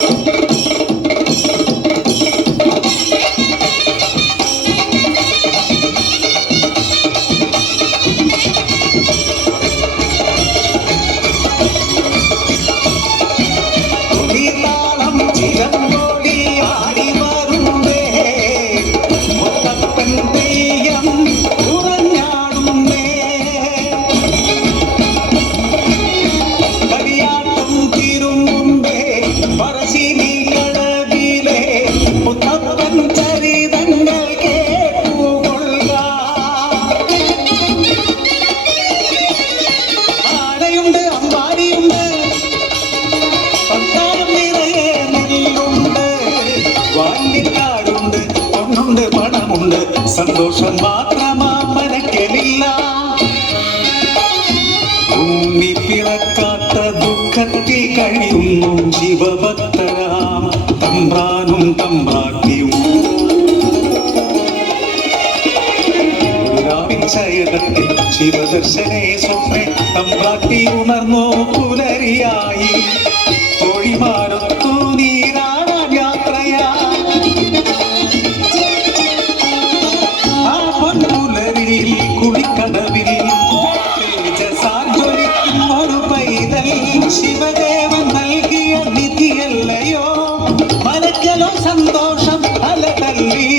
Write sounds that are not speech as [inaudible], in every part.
Okay. [laughs] உண்டு சந்தோஷம் மாத்திரமா மறக்கவில்லா உண்மை பிறக்காத்த துக்கத்தை கழியும் ஜிவபக்தராம் தம்பானும் தம்பாட்டியும் சயதத்தில் சிவதர்ஷனே சொன்னே தம்பாட்டி உணர்ந்தோ புலரியாயே சந்தோஷம் அலதல்லி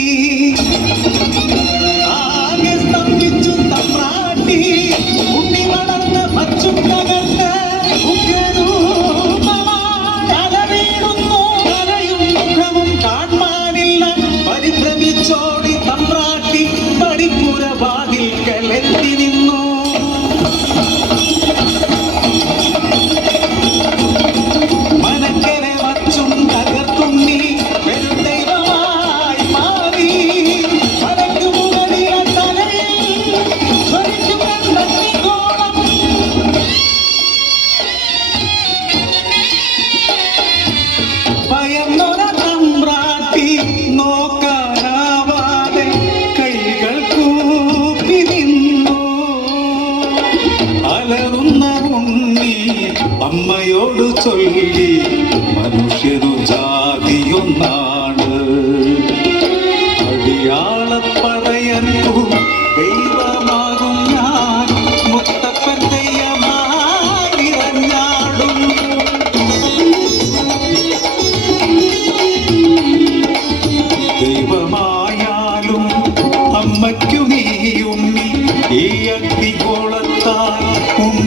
see. അമ്മയോട് ചൊല്ലി മനുഷ്യരു ജാതിയൊന്നാ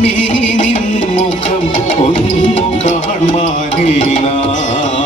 நின் முகம் உன் முகம் மாறினா